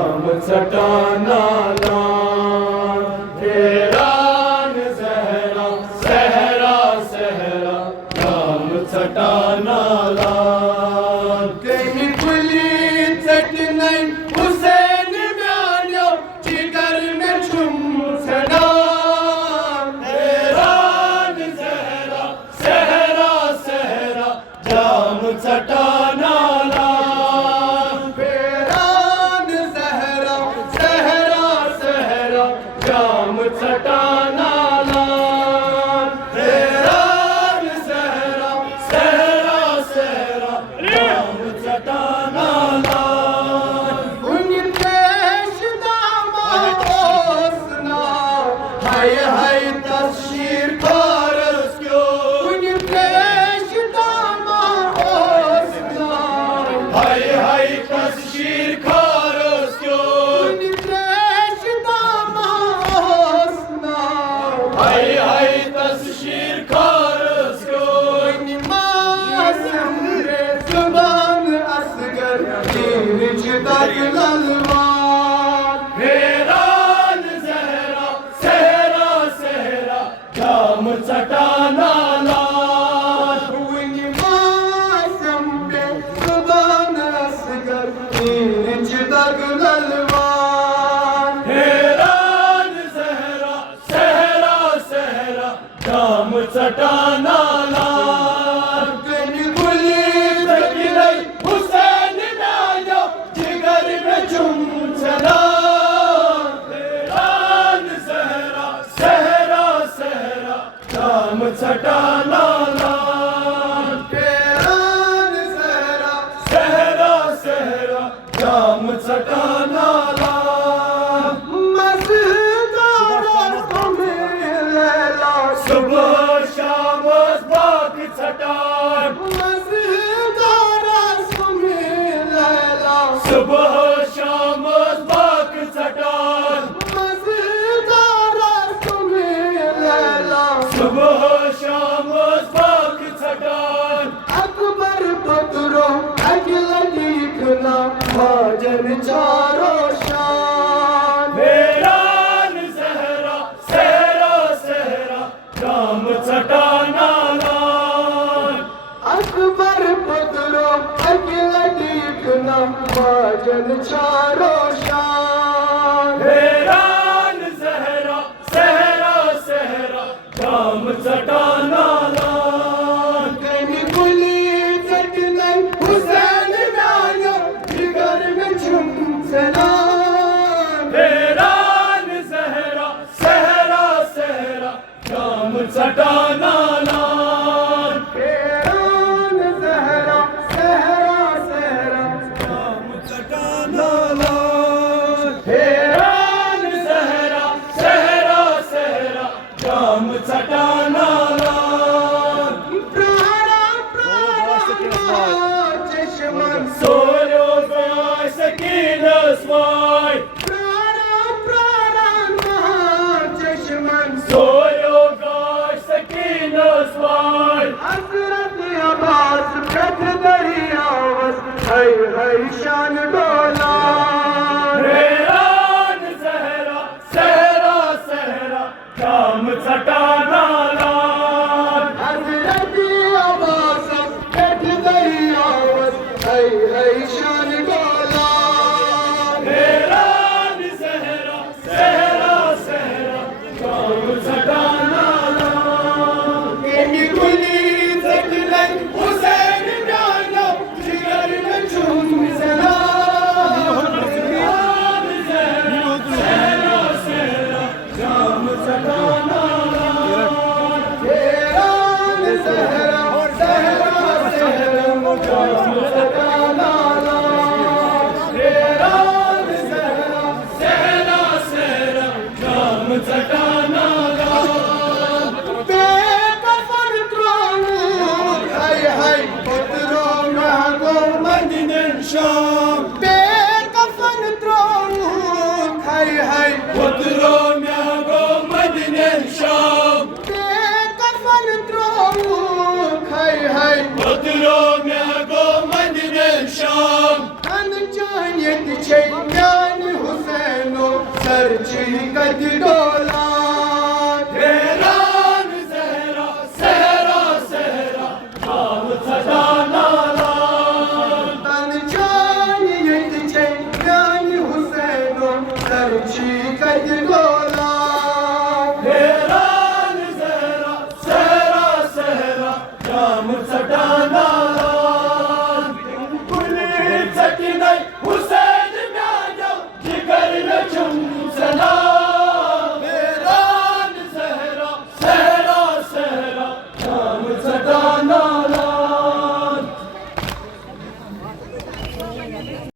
जाम सटाना लान हैरान सहरा सहरा सहरा जाम सटाना लान कहीं खुली चट नहीं हुसैन म्यान्यो जिगर में छुम सड़ा हैरान सहरा सहरा सहरा जाम सटाना लान हैरान सहरा सहरा सहरा जाम सटाना लान हैरान सहरा सहरा सहरा जाम सटाना लान उनके शिदामा होसना हाय हाय तस्शीर कारस क्यों उनके शिदामा होसना हाय हाय तस्शीर कारस क्यों उनके शिदामा होसना हाय हाय तस्शीर कारस क्यों निमासम रे जुबान असगर नीच तक ललवान हैरान सहरा सहरा सहरा जाम सटाना लान निमासम रे जुबान असगर नीच तक ललवान हैरान सहरा सहरा सहरा जाम सटाना लान कहीं खुली तकी नहीं हुसैन म्यान्यो जिगर में चुम चला हैरान सहरा सहरा सहरा जाम सटाना लान हैरान सहरा सहरा सहरा जाम सटाना लान मज़दार लैला सुबह शाम बाग सटान मज़दार लैला सुबह शाम बाग सटान मज़दार लैला सुबह शाम बाग सटान अकबर बदरो अगल लिखना भाजन चारो शान हैरान सहरा सहरा सहरा जाम सटाना लान अकबर बदरो अगल लिखना भाजन चारो शान हैरान सहरा सहरा सहरा जाम सटाना लान कहीं खुली चट नहीं हुसैन म्यान्यो जिगर में छुम सना हैरान सहरा सहरा सहरा जाम सटाना लान हैरान सहरा सहरा सहरा जाम सटाना लान हैरान सहरा सहरा सहरा जाम सटाना लान प्राणा प्राणा चश्मन सोयो गाय सकीनस वाय प्राणा प्राणा चश्मन सोयो गाय सकीनस वाय हजरत अब्बास प्रथ दरियावस हाय हाय शान डोला हैरान सहरा सहरा सहरा जाम सटाना लान हजरत अब्बास प्रथ दरियावस हाय हाय शान डोला हैरान सहरा सहरा सहरा जाम सटाना लान कहीं खुली चट नहीं हुसैन म्यान्यो जिगर में छुम सना कदी डोला Tehran Zehra, Zehra, Zehra, Nam Sadanala. तन चानी यति चैनी हुसैनो तरची कदी डोला